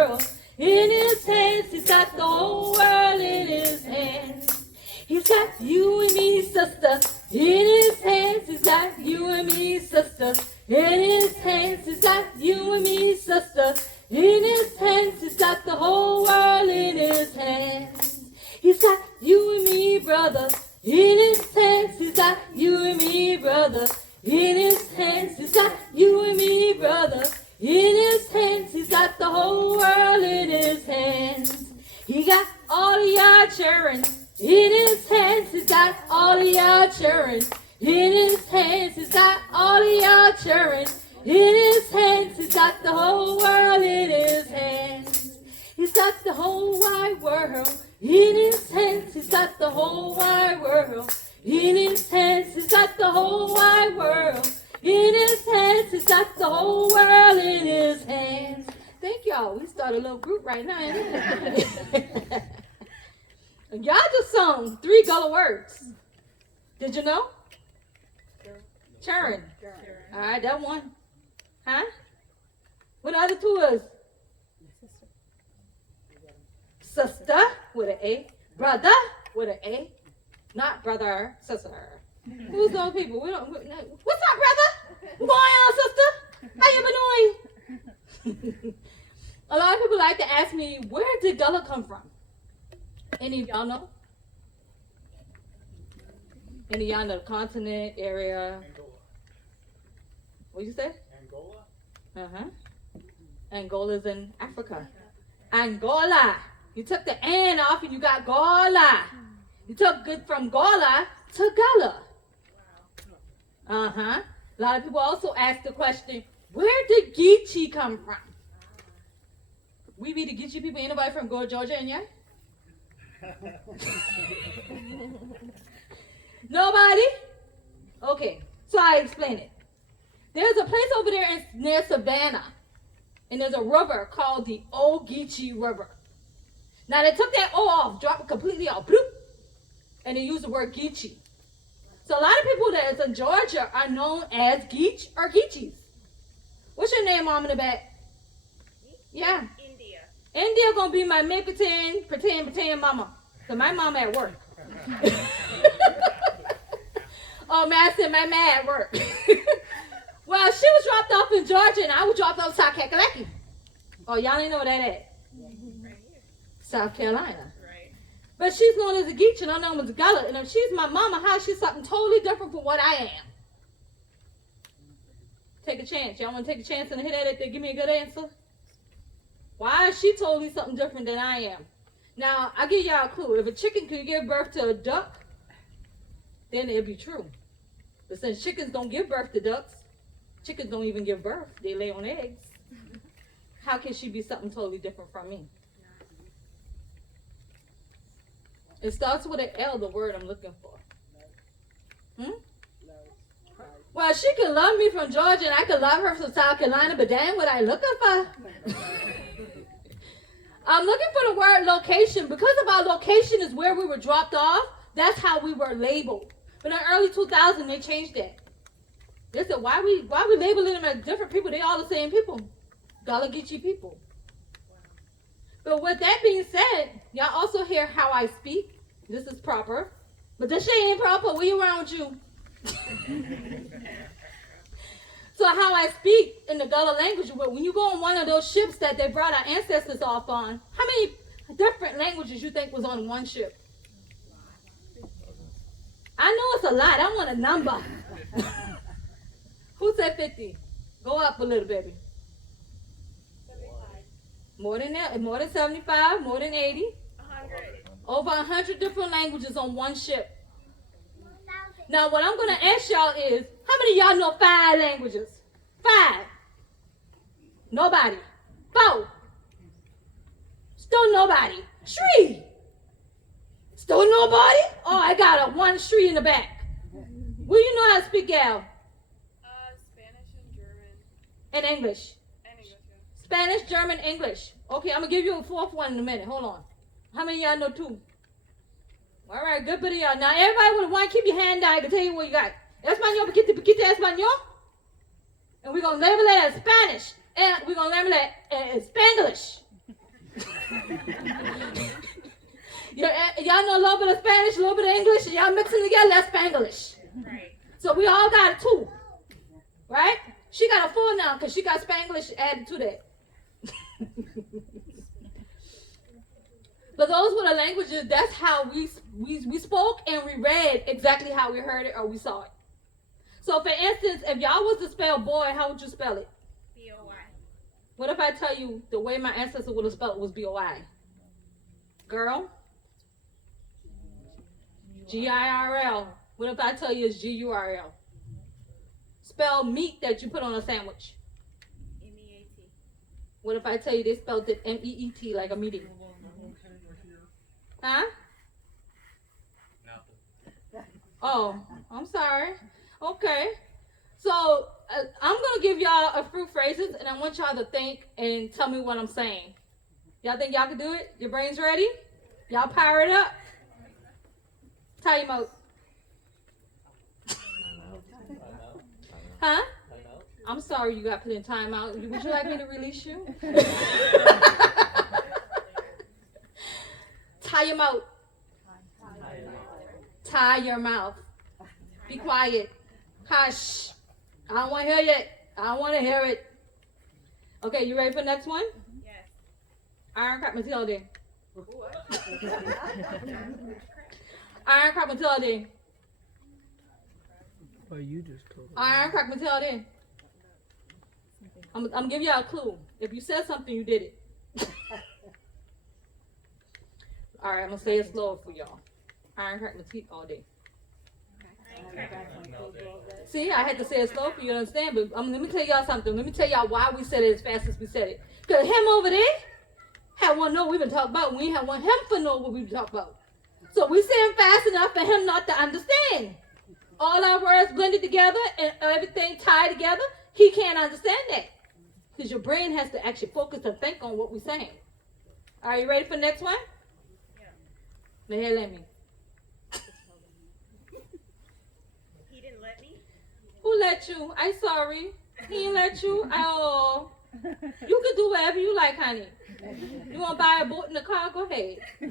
world in his hands. He's got the whole world in his hands. He's got you and me, sister, in his hands. He's got you and me, sister, in his hands. He's got you and me, sister, in his hands. He's got the whole world in his hands. He's got you and me, brother, in his hands. He's got you and me, brother, in his hands. He's got you and me, brother, in his hands. He's got the whole world in his hands. He got all of y'all children in his hands. He's got all of y'all children in his hands. He's got all of y'all children in his hands. He's got the whole world in his hands. He's got the whole wide world in his hands. He's got the whole wide world in his hands. He's got the whole wide world in his hands. He's got the whole world in his hands. Thank y'all. We start a little group right now. Y'all just sung 3 Gullah words. Did you know? Churn. All right, that one. Huh? What the other 2 is? Sister with an A. Brother with an A. Not brother, sister. Who's those people? What's up, brother? What's going on, sister? How you been doing? A lot of people like to ask me, where did Gullah come from? Any of y'all know? Any of y'all know the continent, area? Angola. What'd you say? Angola? Uh-huh. Angola's in Africa. Angola. You took the N off and you got Gola. You took good from Gola to Gullah. Uh-huh. A lot of people also ask the question, where did Geeche come from? We be the Geeche people. Anybody from Georgia in here? Nobody? Okay, so I explain it. There's a place over there near Savannah, and there's a river called the Old Geeche River. Now they took that O off, dropped it completely off, bloop, and they used the word Geeche. So a lot of people that is in Georgia are known as Geeche or Geeches. What's your name, Mom, in the back? Yeah. India gonna be my pretend mama. So my mama at work. Oh, man, I said my man at work. Well, she was dropped off in Georgia and I was dropped off South Carolina. Oh, y'all ain't know where that at? Right here. South Carolina. Right. But she's known as a Geeche and I'm known as a Gullah. And if she's my mama, how is she something totally different from what I am? Take a chance. Y'all want to take a chance and hit at it? They give me a good answer? Why is she totally something different than I am? Now, I'll give y'all a clue. If a chicken could give birth to a duck, then it'd be true. But since chickens don't give birth to ducks, chickens don't even give birth. They lay on eggs. How can she be something totally different from me? It starts with an L, the word I'm looking for. Well, she can love me from Georgia and I can love her from South Carolina, but damn, what I looking for? I'm looking for the word location. Because of our location is where we were dropped off, that's how we were labeled. But in the early 2000s, they changed that. They said, why we labeling them as different people? They all the same people. Gullah Geeche people. But with that being said, y'all also hear how I speak. This is proper. But this shit ain't proper. We around you. So how I speak in the Gullah language, when you go on one of those ships that they brought our ancestors off on, how many different languages you think was on one ship? I know it's a lot. I want a number. Who said 50? Go up a little, baby. 75. More than that, more than 75, more than 80. 100. Over 100 different languages on one ship. Now, what I'm going to ask y'all is, how many of y'all know 5 languages? 5. Nobody. 4. Still nobody. 3. Still nobody? Oh, I got a 1 3 in the back. Will you know how to speak, Gal? Spanish and German. And English. And English, yeah. Spanish, German, English. Okay, I'm going to give you a 4th one in a minute. Hold on. How many of y'all know 2? All right, good bit of y'all. Now, everybody with one, keep your hand down. I can tell you what you got. Español, poquito español. And we're going to label it as Spanish. And we're going to label it as Spanglish. Y'all know a little bit of Spanish, a little bit of English, and y'all mixing together, that's Spanglish. Right. So we all got it too. Right? She got a full now because she got Spanglish added to that. But those were the languages, that's how we spoke and we read exactly how we heard it or we saw it. So for instance, if y'all was to spell boy, how would you spell it? B-O-Y. What if I tell you the way my ancestor would have spelled it was B-O-I? Girl? G-I-R-L. What if I tell you it's G-U-R-L? Spell meat that you put on a sandwich. M-E-A-T. What if I tell you they spelled it M-E-E-T like a meeting? Huh? Oh, I'm sorry. Okay. So I'm going to give y'all a few phrases, and I want y'all to think and tell me what I'm saying. Y'all think y'all can do it? Your brain's ready? Y'all power it up? Tie your out. Huh? I'm sorry you got put in timeout. Would you like me to release you? Tie your mouth. Tie your mouth. Be quiet. Hush. I don't want to hear it. I don't want to hear it. Okay, you ready for the next one? Yes. Iron crap Matilda. Iron crap Matilda. Oh, you just told me. Iron crap Matilda. I'm giving y'all a clue. If you said something, you did it. All right, I'm gonna say it slower for y'all. Iron crack my teeth all day. See, I had to say it slow for you to understand, but let me tell y'all something. Let me tell y'all why we said it as fast as we said it. Because him over there had one know what we've been talking about. We ain't had one him for know what we've been talking about. So we saying fast enough for him not to understand. All our words blended together and everything tied together, he can't understand that. Because your brain has to actually focus and think on what we're saying. Are you ready for the next one? The hell let me. He didn't let me? Who let you? I'm sorry. He didn't let you? Oh. You can do whatever you like, honey. You want to buy a boat in the car? Go ahead. You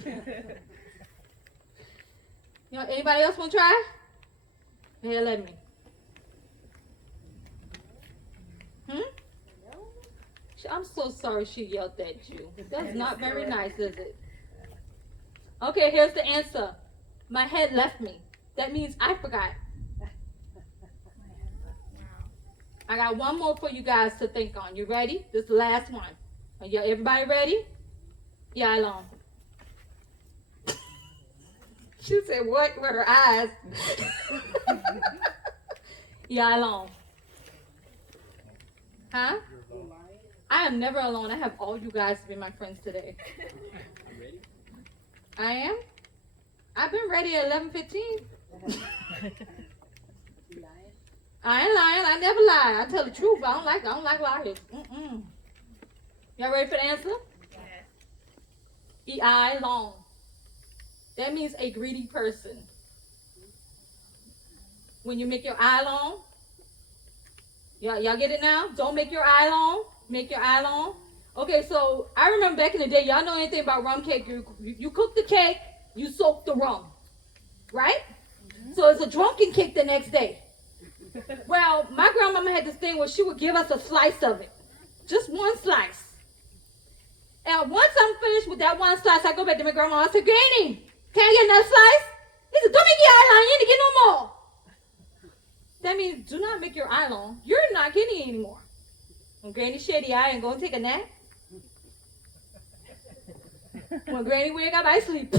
know, anybody else want to try? The hell let me. I'm so sorry she yelled at you. That's not very nice, is it? Okay, here's the answer. My head left me. That means I forgot. I got one more for you guys to think on. You ready? This is the last one. Are you, everybody ready? Yeah, alone. She said what with her eyes? Yeah, alone. Huh? I am never alone. I have all you guys to be my friends today. I am? I've been ready at 11:15. I ain't lying. I never lie. I tell the truth. I don't like liars. Y'all ready for the answer? Yes. E-I, long. That means a greedy person. When you make your eye long, y'all get it now? Don't make your eye long. Make your eye long. Okay, so I remember back in the day, y'all know anything about rum cake? You cook the cake, you soak the rum, right? So it's a drunken cake the next day. Well, my grandmama had this thing where she would give us a slice of it, just one slice. And once I'm finished with that one slice, I go back to my grandma. I said, Granny, can I get another slice? He said, don't make your eye long. You ain't get no more. That means do not make your eye long. You're not getting it anymore. When Granny shady eye and go and take a nap. When Granny wake up, I sleep.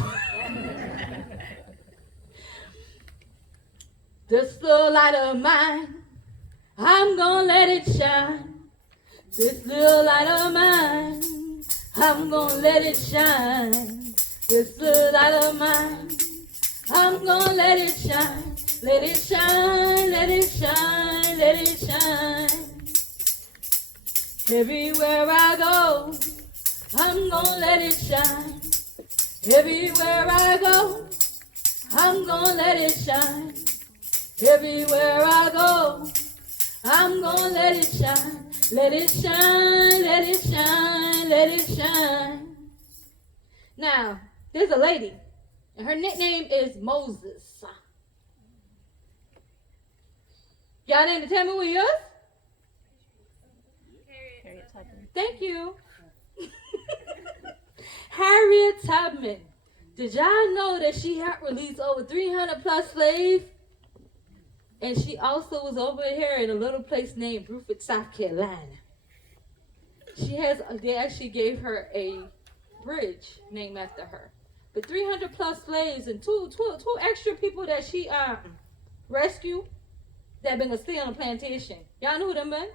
This little light of mine, I'm gonna let it shine. This little light of mine, I'm gonna let it shine. This little light of mine, I'm gonna let it shine. Let it shine, let it shine, let it shine. Everywhere I go, I'm gonna let it shine. Everywhere I go, I'm gonna let it shine. Everywhere I go, I'm gonna let it shine. Let it shine, let it shine, let it shine. Now, there's a lady. And her nickname is Moses. Y'all didn't tell me what yours? Harriet Tubman. Thank you. Harriet Tubman. Did y'all know that she helped release over 300 plus slaves? And she also was over here in a little place named Beaufort, South Carolina. They actually gave her a bridge named after her. But 300 plus slaves and two extra people that she rescued that been gonna stay on the plantation. Y'all know who them been?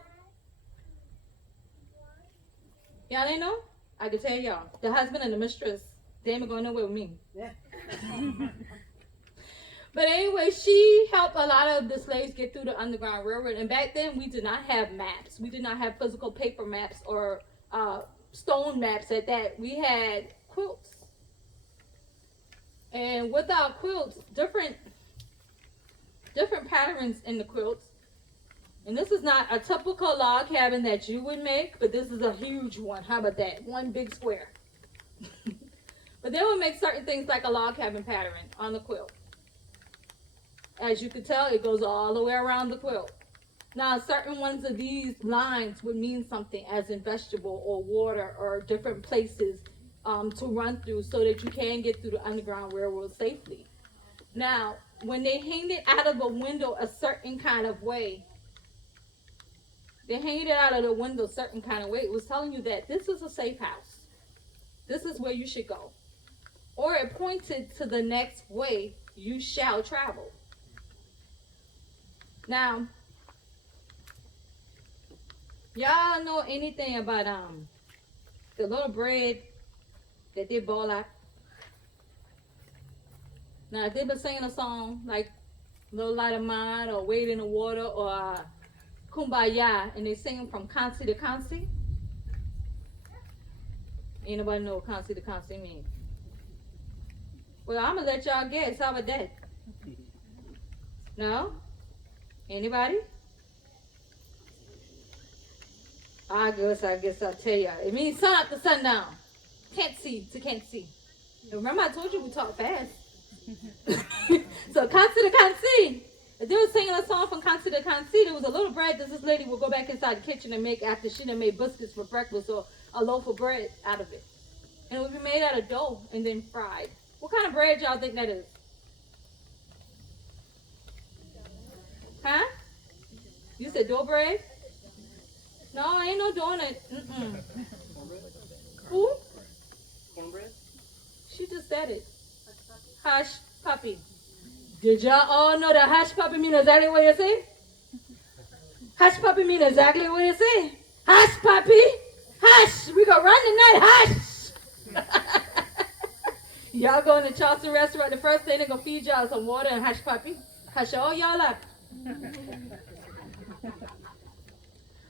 Y'all ain't know? I can tell y'all. The husband and the mistress, they ain't going nowhere with me. Yeah. But anyway, she helped a lot of the slaves get through the Underground Railroad. And back then, we did not have maps. We did not have physical paper maps or stone maps at that. We had quilts. And with our quilts, different patterns in the quilts. And this is not a typical log cabin that you would make, but this is a huge one. How about that? One big square. But they would make certain things like a log cabin pattern on the quilt. As you can tell, it goes all the way around the quilt. Now, certain ones of these lines would mean something, as in vegetable or water or different places to run through so that you can get through the Underground Railroad safely. Now, when they hang it out of a window a certain kind of way, it was telling you that this is a safe house. This is where you should go. Or it pointed to the next way you shall travel. Now, y'all know anything about the little bread that they ball out? Now, if they've been singing a song like Little Light of Mine or Wade in the Water or Kumbaya, and they sing from Kansi to Kansi, anybody know what Kansi to Kansi means? Well, I'm going to let y'all guess. How about that? No? Anybody? I guess I'll tell y'all. It means sun up to sundown. Can't see to can't see. And remember I told you we talk fast. So Kansi to Kansi. If they were singing a song from Kansi to Kansi, there was a little bread that this lady would go back inside the kitchen and make after she done made biscuits for breakfast or a loaf of bread out of it. And it would be made out of dough and then fried. What kind of bread y'all think that is? Huh? You said dough bread? No, ain't no donut. Who? Cornbread? She just said it. Hush puppy. Did y'all all know that hush puppy mean exactly what you say? Hush puppy mean exactly what you say. Hush puppy. Hush. We gonna run tonight. Hush. Y'all going to Charleston restaurant. The first thing they gonna feed y'all some water and hush puppy. Hush all y'all up.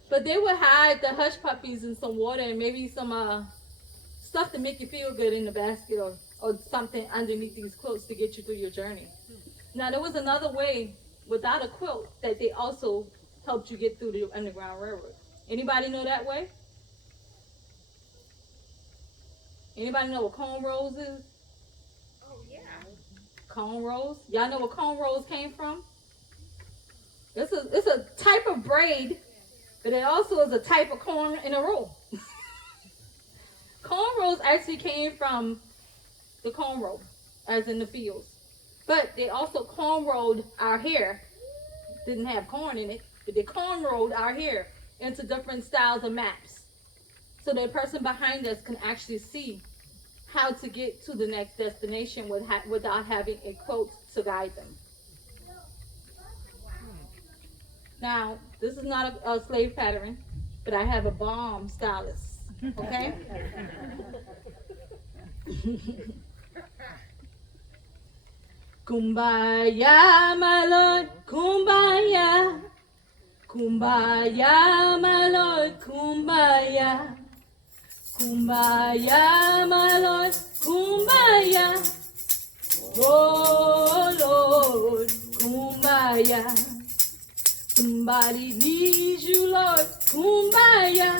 But they would hide the hush puppies in some water and maybe some stuff to make you feel good in the basket or something underneath these quilts to get you through your journey. Now, there was another way without a quilt that they also helped you get through the Underground Railroad. Anybody know that way? Anybody know what cornrows is? Oh, yeah. Cornrows? Y'all know where cornrows came from? It's a type of braid, but it also is a type of corn in a row. Cornrows actually came from the cornrow, as in the fields. But they also cornrowed our hair. Didn't have corn in it, but they cornrowed our hair into different styles of maps. So the person behind us can actually see how to get to the next destination without having a quilt to guide them. Now, this is not a slave pattern, but I have a bomb stylist, okay? Kumbaya, my Lord, kumbaya. Kumbaya, my Lord, kumbaya. Kumbaya, my Lord, kumbaya. Oh, Lord, kumbaya. Somebody needs you, Lord, kumbaya.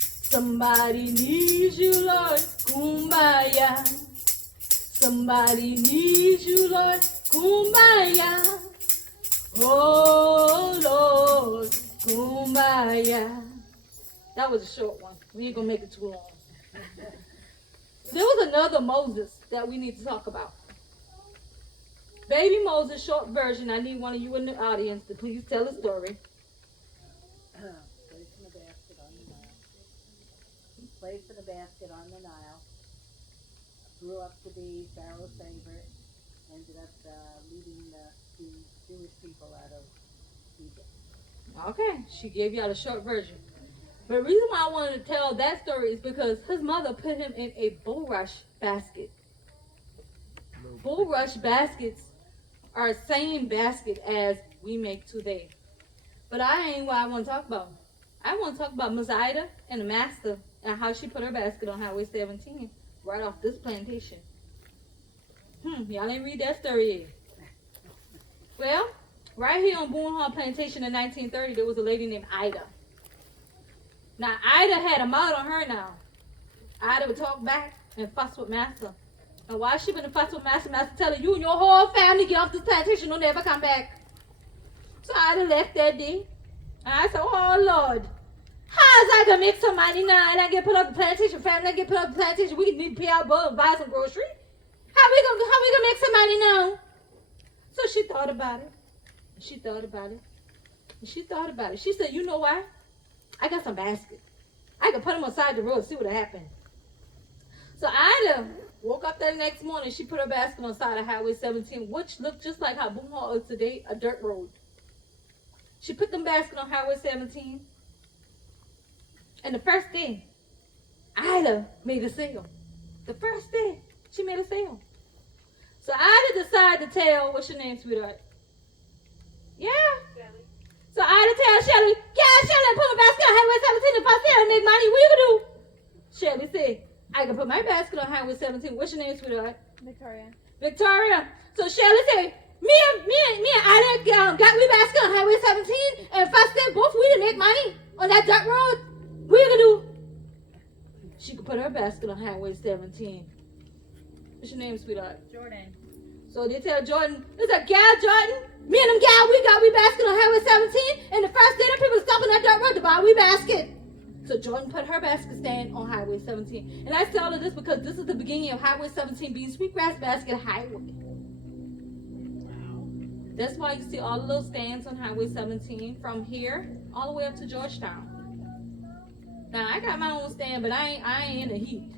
Somebody needs you, Lord, kumbaya. Somebody needs you, Lord. Kumbaya. Oh, Lord. Kumbaya. That was a short one. We ain't gonna make it too long. There was another Moses that we need to talk about. Baby Moses, short version. I need one of you in the audience to please tell the story. Placed in a basket on the Nile. Placed in a basket on the Nile. Grew up to be Pharaoh's favorite. Ended up leading the Jewish people out of Egypt. Okay, she gave y'all a short version. But the reason why I wanted to tell that story is because his mother put him in a bulrush basket. Bulrush baskets are the same basket as we make today. But I ain't what I want to talk about. I want to talk about Miss Ida and the master and how she put her basket on Highway 17 right off this plantation. Y'all ain't read that story yet. Well, right here on Boone Hall Plantation in 1930, there was a lady named Ida. Now, Ida had a mouth on her now. Ida would talk back and fuss with Master. And while she been fuss with Master, Master tell her, you and your whole family get off this plantation, don't ever come back. So Ida left that day. And I said, oh, Lord, how's I going to make some money now? And I get put up the plantation, family, I get put up the plantation. We need to pay our bill and buy some groceries. How we gonna make some money now? So she thought about it. And she thought about it. And she thought about it. She said, you know what? I got some baskets. I can put them on the side of the road and see what happened. So Ida woke up that next morning. She put her basket on the side of Highway 17, which looked just like how Boone Hall is today, a dirt road. She put them basket on Highway 17. And the first day, Ida made a sale. The first day, she made a sale. So Ida decided to tell, what's your name, sweetheart? Yeah. Shelly. So Ida tells Shelly, yeah, Shelly, put my basket on Highway 17. If I sell and make money, what you gonna do? Shelly said, I can put my basket on Highway 17. What's your name, sweetheart? Victoria. Victoria. So Shelly said, me and Ida got we basket on Highway 17, and if I said both we to make money on that dirt road, what you gonna do? She could put her basket on Highway 17. What's your name, sweetheart? Jordan. So they tell Jordan, it's a gal, Jordan. Me and them gal, we basket on Highway 17, and the first day them people stopping that dirt road to buy we basket. So Jordan put her basket stand on Highway 17. And I say all of this because this is the beginning of Highway 17 being Sweetgrass Basket Highway. That's why you see all of those stands on Highway 17 from here all the way up to Georgetown. Now I got my own stand, but I ain't in the heat.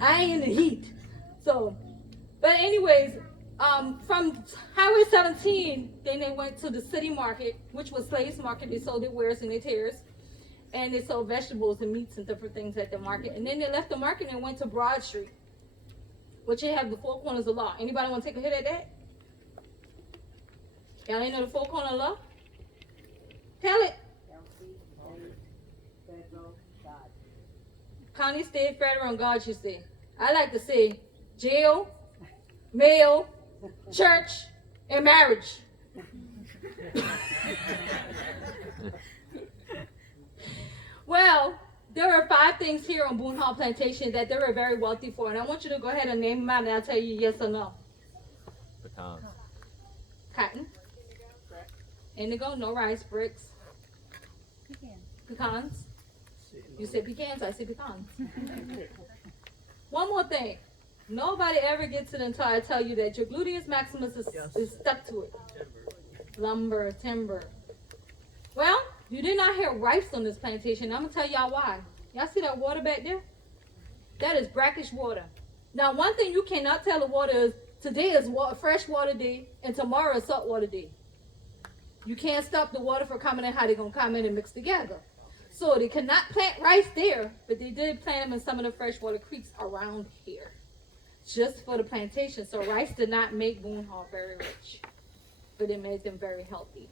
I ain't in the heat. So, but anyways, from Highway 17, then they went to the city market, which was Slaves Market. They sold their wares and their tears. And they sold vegetables and meats and different things at the market. And then they left the market and went to Broad Street, which they have the four corners of law. Anybody want to take a hit at that? Y'all ain't know the four corners of law? Tell it. Federal, God. County, state, federal, and God, you say. I like to say jail, mail, church, and marriage. Well, there are 5 things here on Boone Hall Plantation that they were very wealthy for, and I want you to go ahead and name them out, and I'll tell you yes or no. Pecans. Cotton. Indigo, no rice, bricks. Pecans. You said pecans, I said pecans. One more thing. Nobody ever gets it until I tell you that your gluteus maximus is stuck to it. Lumber, timber. Well, you did not hear rice on this plantation. I'm going to tell y'all why. Y'all see that water back there? That is brackish water. Now, one thing you cannot tell the water is today is fresh water day and tomorrow is salt water day. You can't stop the water from coming in how they're going to come in and mix together. So they cannot plant rice there, but they did plant them in some of the freshwater creeks around here. Just for the plantation. So rice did not make Boone Hall very rich, but it made them very healthy.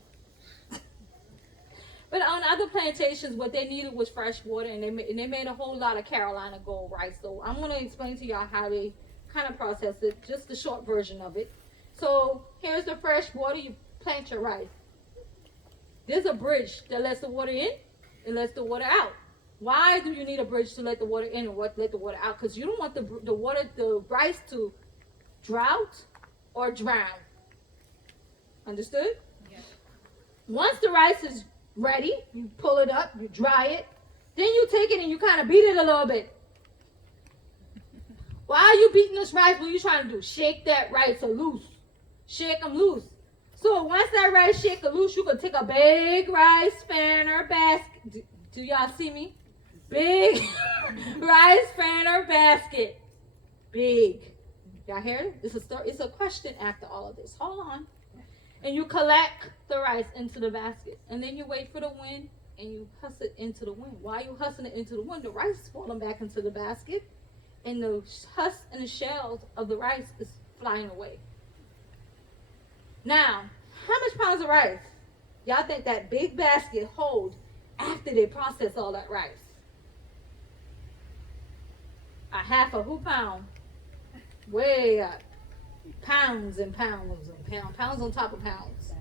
But on other plantations, what they needed was fresh water, and they made a whole lot of Carolina gold rice. So I'm going to explain to y'all how they kind of process it, just the short version of it. So here's the fresh water. You plant your rice. There's a bridge that lets the water in and lets the water out. Why do you need a bridge to let the water in and let the water out? Because you don't want the rice to drought or drown. Understood? Yes. Once the rice is ready, you pull it up, you dry it, then you take it and you kind of beat it a little bit. Why are you beating this rice? What are you trying to do? Shake that rice loose. Shake them loose. So once that rice shake loose, you can take a big rice pan or basket. Do y'all see me? Big rice pan or basket. Big. Y'all hear it? It's a story. It's a question after all of this. Hold on. And you collect the rice into the basket. And then you wait for the wind and you huss it into the wind. While you hussing it into the wind, the rice is falling back into the basket. And the husk and the shells of the rice is flying away. Now, how much pounds of rice y'all think that big basket hold after they process all that rice? A half a who pound? Way up. Pounds and pounds and pounds. Pounds on top of pounds.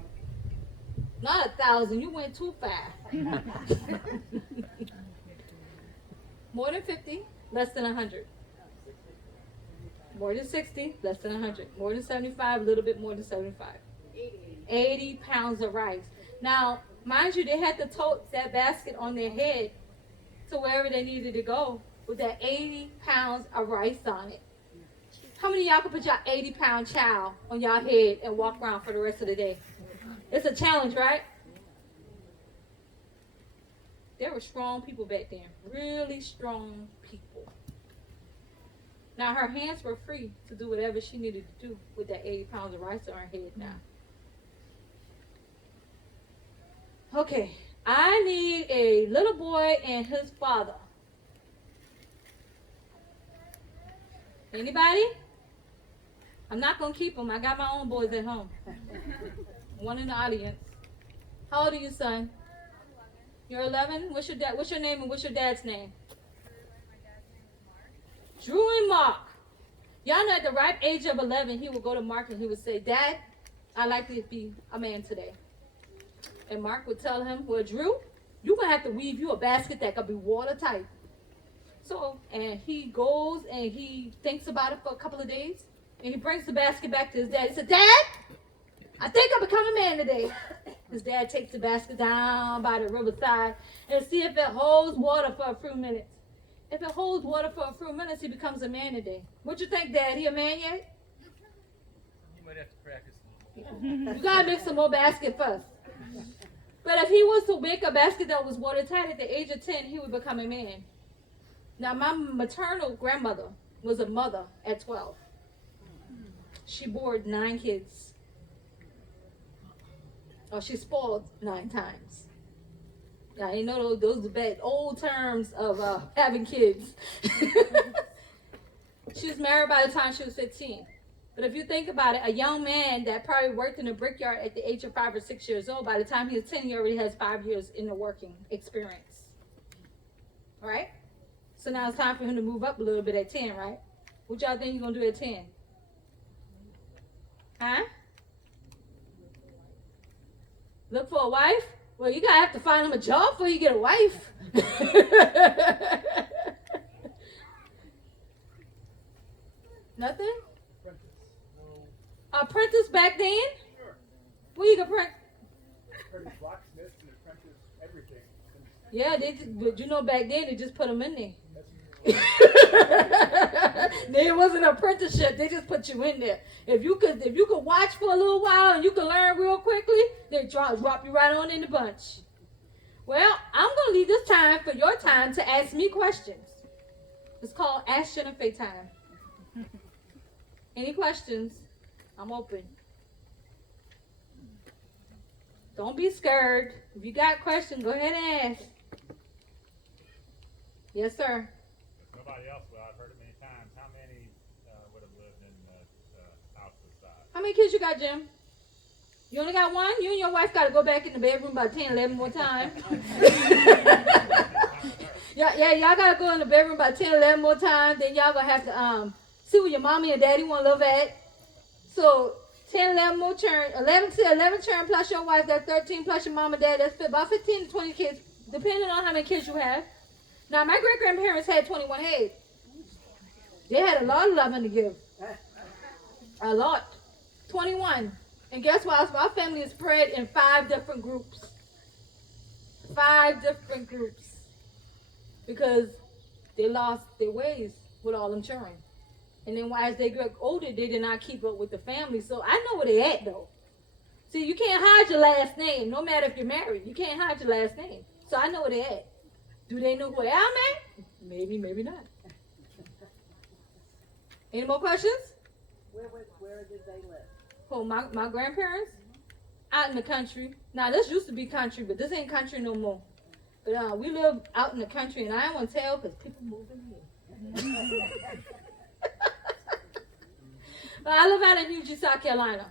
Not 1,000. You went too fast. More than 50, less than 100. More than 60, less than 100. More than 75, a little bit more than 75. 80 pounds of rice. Now, mind you, they had to tote that basket on their head to wherever they needed to go with that 80 pounds of rice on it. How many of y'all could put your 80-pound child on your head and walk around for the rest of the day? It's a challenge, right? There were strong people back then. Really strong people. Now, her hands were free to do whatever she needed to do with that 80 pounds of rice on her head now. Okay, I need a little boy and his father. Anybody? I'm not going to keep them. I got my own boys at home. One in the audience. How old are you, son? You're 11? What's your name and what's your dad's name? Drew and Mark. Y'all know at the ripe age of 11, he would go to Mark and he would say, Dad, I'd like to be a man today. And Mark would tell him, well, Drew, you're going to have to weave you a basket that could be watertight. So, and he goes and he thinks about it for a couple of days. And he brings the basket back to his dad. He said, Dad, I think I'll become a man today. His dad takes the basket down by the riverside and see if it holds water for a few minutes. If it holds water for a few minutes, he becomes a man today. What you think, Dad? He a man yet? You might have to practice a little more. You gotta make some more basket first. But if he was to make a basket that was watertight at the age of 10, he would become a man. Now, my maternal grandmother was a mother at 12. She bore 9 kids. Oh, she spoiled 9 times. Yeah, you know those are bad old terms of having kids. She was married by the time she was 15. But if you think about it, a young man that probably worked in a brickyard at the age of 5 or 6 years old, by the time he was 10, he already has 5 years in the working experience. All right? So now it's time for him to move up a little bit at 10, right? What y'all think you're going to do at 10? Huh? Look for a wife? Well, you gotta have to find him a job before you get a wife. Nothing? Apprentice back then? Sure. Where you can print? Apprentice locksmith and apprentice everything. Yeah, but you know back then they just put them in there. There wasn't an apprenticeship. They just put you in there. If you could watch for a little while and you could learn real quickly, they drop you right on in the bunch. Well, I'm gonna leave this time for your time to ask me questions. It's called Ask Jennifer time. Any questions? I'm open. Don't be scared. If you got questions, go ahead and ask. Yes, sir. Nobody else, but I've heard it many times. How many would have lived in the house this size? How many kids you got, Jim? You only got one? You and your wife got to go back in the bedroom about 10, 11 more times. Yeah, y'all got to go in the bedroom about 10, 11 more times. Then y'all going to have to see where your mommy and daddy want to live at. So 10, 11 more children. 11 children plus your wife. That's 13 plus your mom and dad. That's about 15 to 20 kids, depending on how many kids you have. Now, my great-grandparents had 21 heads. They had a lot of loving to give. A lot. 21. And guess what? My family is spread in 5 different groups. 5 different groups. Because they lost their ways with all them children. And then as they got older, they did not keep up with the family. So I know where they at, though. See, you can't hide your last name, no matter if you're married. You can't hide your last name. So I know where they at. Do they know where I'm at? Maybe, maybe not. Any more questions? Where did they live? Oh, my grandparents? Out in the country. Now, this used to be country, but this ain't country no more. But we live out in the country, and I don't want to tell because people moving here. I live out in Geeche, South Carolina.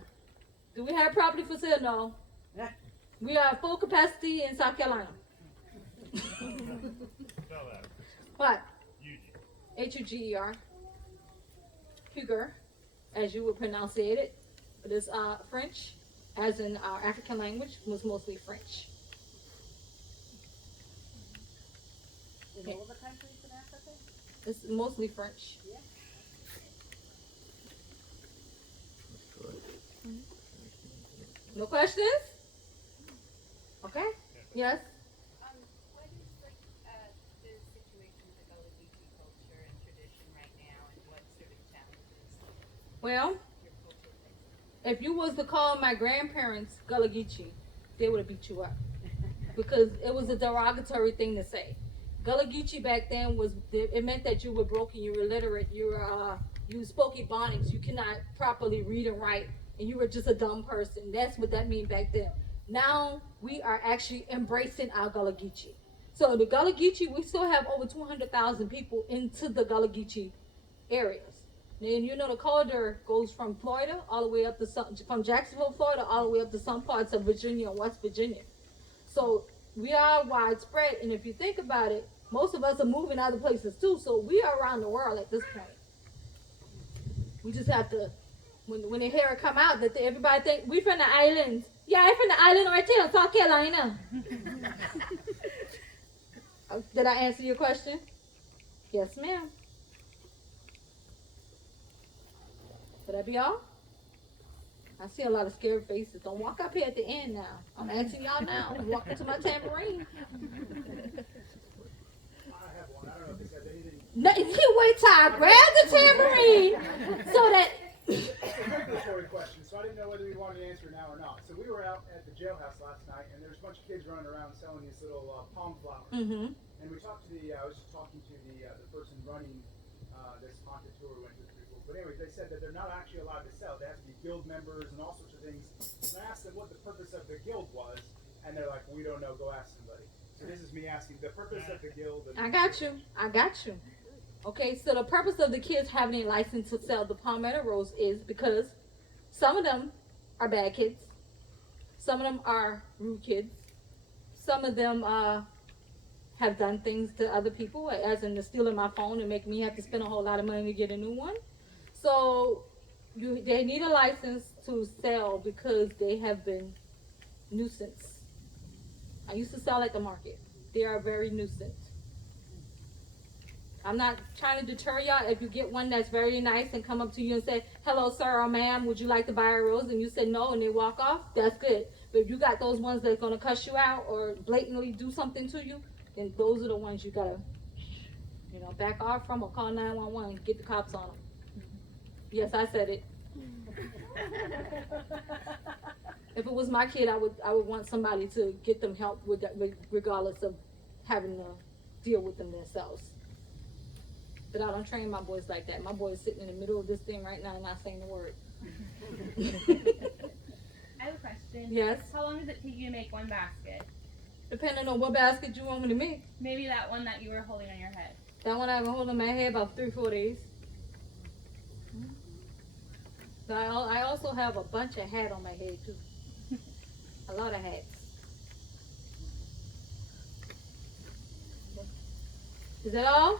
Do we have property for sale? No. We are full capacity in South Carolina. Spell that. What? Huge. Huger. Huger, as you would pronounce it. But it's French, as in our African language, was mostly French. In all the countries in Africa? It's mostly French. Yeah. No questions? Okay. Yes. What is like the situation with the Gullah Geechee culture and tradition right now, and what sort of challenges Well, your culture faces? if you was to call my grandparents Gullah Geechee, they would have beat you up because it was a derogatory thing to say. Gullah Geechee back then it meant that you were broken, you were illiterate, you spoke Ebonics, you cannot properly read and write, and you were just a dumb person. That's what that meant back then. Now we are actually embracing our Gullah Geechee. So the Gullah Geechee, we still have over 200,000 people into the Gullah Geechee areas. And you know the corridor goes from Florida all the way up to from Jacksonville, Florida, all the way up to some parts of Virginia and West Virginia. So we are widespread, and if you think about it, most of us are moving other places too. So we are around the world at this point. We just have to, when they hear it come out, that everybody think we from the islands. Yeah, I'm from the island right here in South Carolina. Did I answer your question? Yes, ma'am. Did that be all? I see a lot of scared faces. Don't walk up here at the end now. I'm asking y'all now. Walk into my tambourine. I have one. I don't know if this has anything. No, you wait till I grab the tambourine so that. It's a regulatory question, so I didn't know whether you wanted to answer it now or not. So we were out at the jailhouse last night, and there's a bunch of kids running around selling these little palm flowers. Mm-hmm. And we talked to I was just talking to the person running this haunted tour we went to people. But anyways, they said that they're not actually allowed to sell. They have to be guild members and all sorts of things. And I asked them what the purpose of the guild was, and they're like, we don't know. Go ask somebody. So this is me asking the purpose of the guild. And I got you. Okay, so the purpose of the kids having a license to sell the palmetto rose is because some of them are bad kids. Some of them are rude kids. Some of them have done things to other people, as in stealing my phone and making me have to spend a whole lot of money to get a new one. So they need a license to sell because they have been nuisance. I used to sell at the market. They are very nuisance. I'm not trying to deter y'all. If you get one that's very nice and come up to you and say, hello, sir or ma'am, would you like to buy a rose? And you say no and they walk off, that's good. But if you got those ones that's going to cuss you out or blatantly do something to you, then those are the ones you got to, back off from or call 911, get the cops on them. Yes, I said it. If it was my kid, I would want somebody to get them help with that, regardless of having to deal with them themselves. But I don't train my boys like that. My boy is sitting in the middle of this thing right now and not saying a word. I have a question. Yes? How long does it take you to make one basket? Depending on what basket you want me to make. Maybe that one that you were holding on your head. That one I've been holding in my head about 3-4 days. But I also have a bunch of hat on my head too. A lot of hats. Is that all?